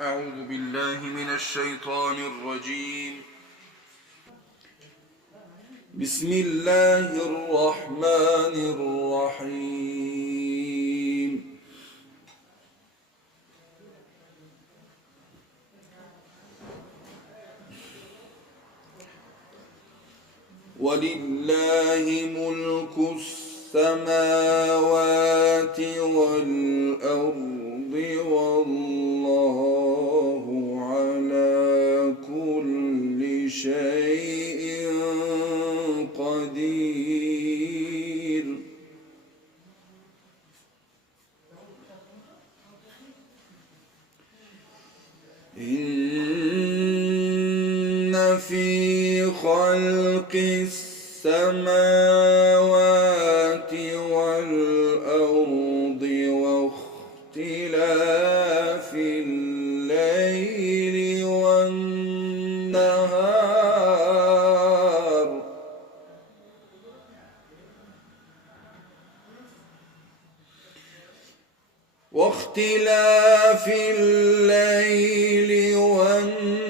أعوذ بالله من الشيطان الرجيم. بسم الله الرحمن الرحيم. ولله ملك السماوات والأرض والله على كل شيء قدير. إن في خلق السماوات والأرض واختلاف الليل والنهار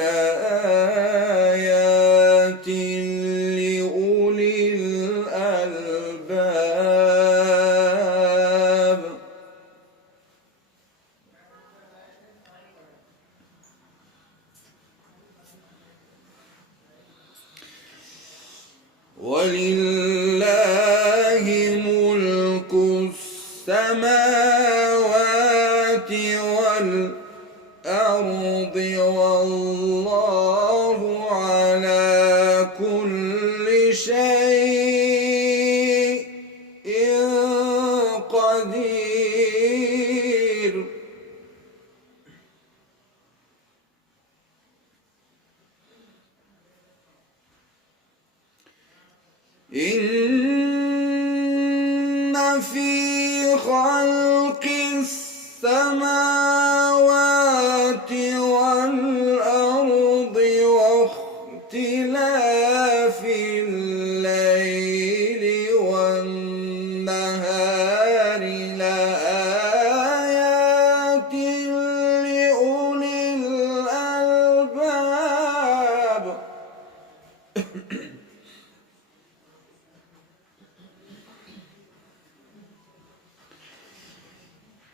لآيات لأولي الألباب. ولله ملك السماوات والأرض والله على كل شيء قدير. إن في خلق السماوات والأرض واختلاف الليل والنهار لآيات لأولي الألباب.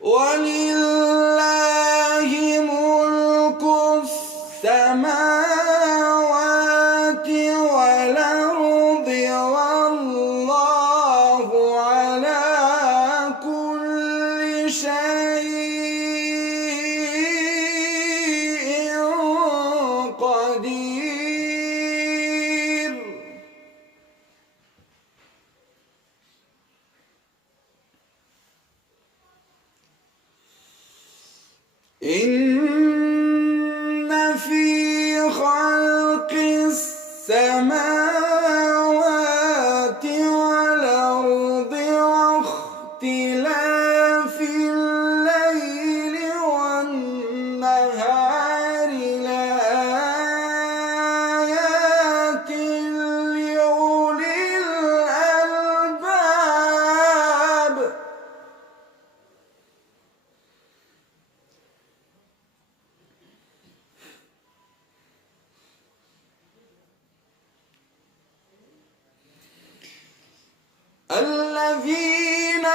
ولله ملك السماوات والأرض والله على كل شيء قدير. إن في خلق السماوات والأرض واختلاف الليل والنهار لآيات لأولي الألباب. الذين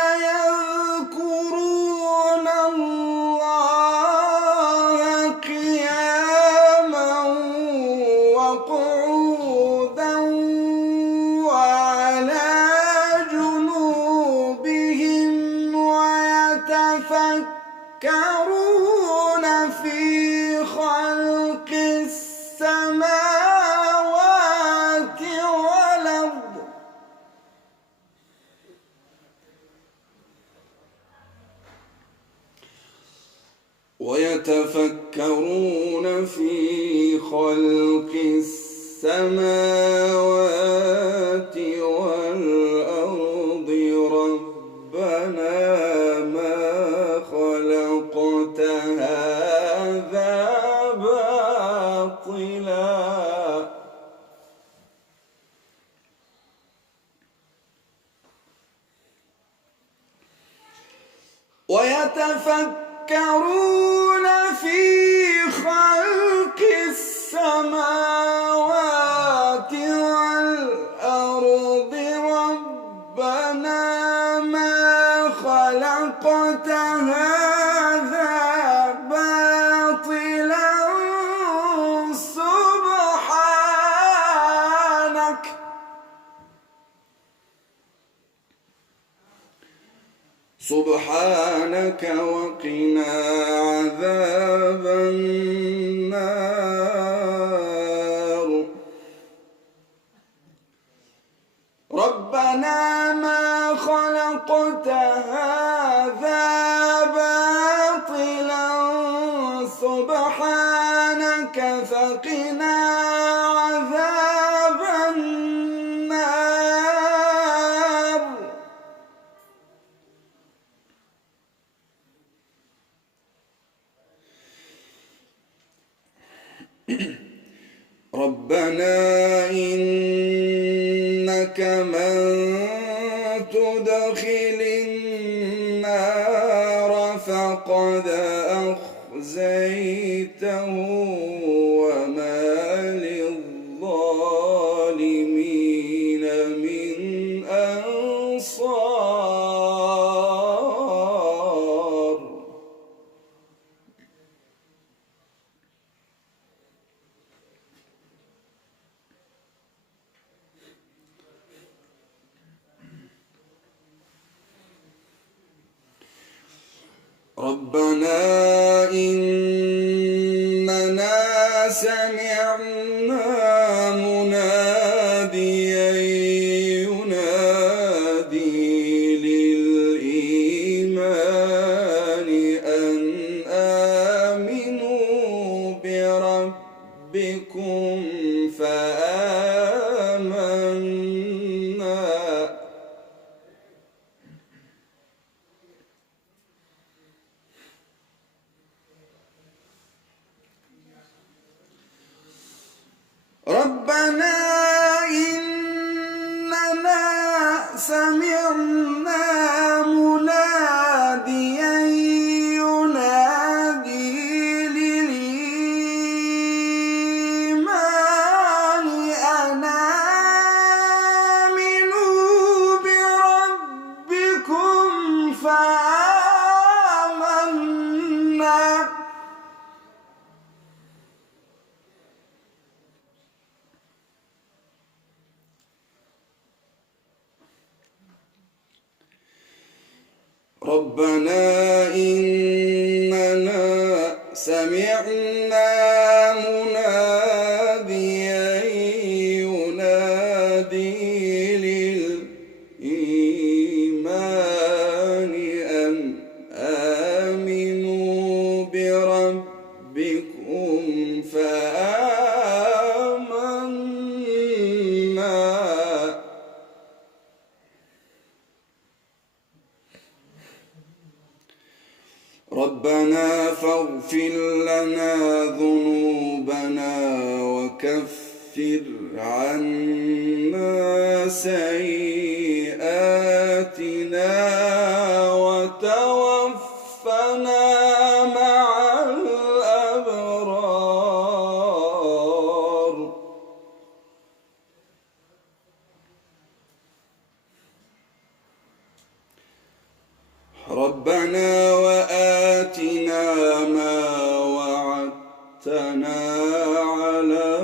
يذكرون الله قياما وقعودا وعلى جنوبهم ويتفكرون في خلق السماوات والأرض ربنا ما خلقت هذا باطلا ويتفكرون ويتفكرون في خلق السماوات والأرض ربنا ما خلقت هذا باطلا سبحانك وقنا عذاب النار ربنا ما خلقت هذا باطلا سبحانك فقنا عذاب النار ربنا إنك من تدخل النار فقد أخزيته وما للظالمين من أنصار ربنا إننا سمعنا مناديا ينادي للإيمان أن آمنوا بربكم فآمنا ربنا إننا سمعنا مناديا ينادي للإيمان أن آمنوا بربكم فآمنا ربنا إننا سمعنا مناديا ينادي للإيمان أن آمنوا بربكم فآمنا ربنا فاغفر لنا ذنوبنا وكفر عنا سيئاتنا وتوفنا مع الأبرار ربنا وآتنا ما وعدتنا على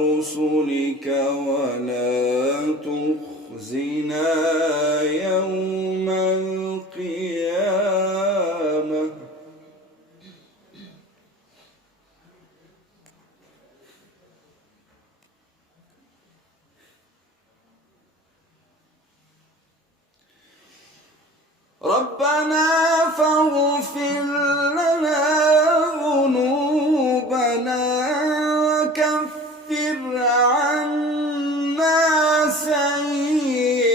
رسلك ولا تخزنا يوم القيامة ربنا فاغفر لنا ذنوبنا وكفر عنا سيئاتنا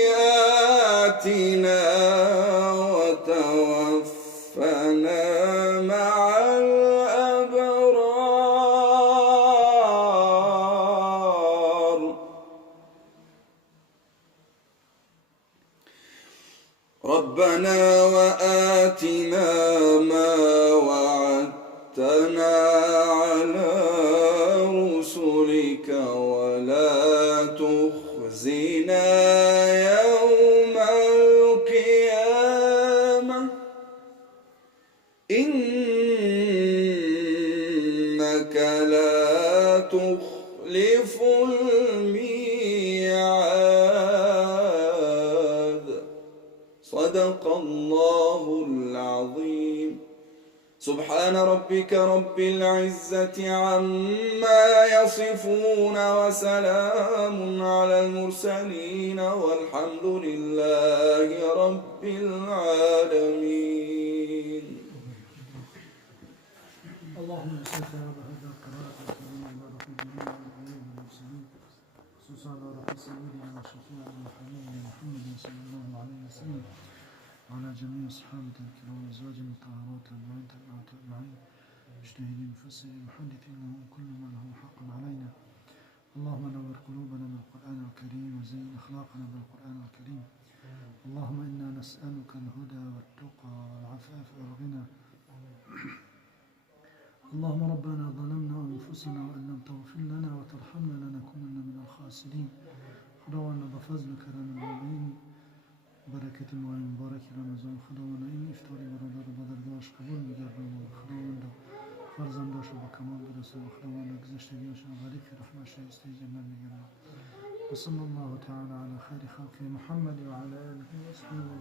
وتوفنا مع الأبرار ربنا وآتنا ما وعدتنا على رسلك ولا تخزنا يوم القيامة إنك لا تخلف الميعاد. صدق الله العظيم. سبحان ربك رب العزة عما يصفون وسلام على المرسلين والحمد لله رب العالمين. اللهم صل على هذا القراءة والسلام على رسول الله والمرسلين خصوصا على رب سيدنا وشفيعنا وحبيبنا محمد صلى الله عليه وسلم وعلى جميع أصحابه الكرام وأزواجه المطهرات والبنات أجمعين مجتهدين مفسرين محدثين لهم كل ما له حق علينا. اللهم نور قلوبنا بالقرآن الكريم وزين أخلاقنا بالقرآن الكريم. اللهم إنا نسألك الهدى والتقى والعفاف والغنى. اللهم ربنا ظلمنا أنفسنا وإن لم تغفر لنا وترحمنا لنكونن من الخاسرين. خدوانا بفضل كرم العالمين بركة ومبارك رمضان. خدوانا إن إفطاري برادر بدر داش قبول بگردم و خدوانا فرزم داش و بکمال برسه و خدوانا گذشتگیاش غریق رحمة شایسته جنت بگردم. وصلى الله تعالى على خير خلقه محمد وعلى آله وصحبه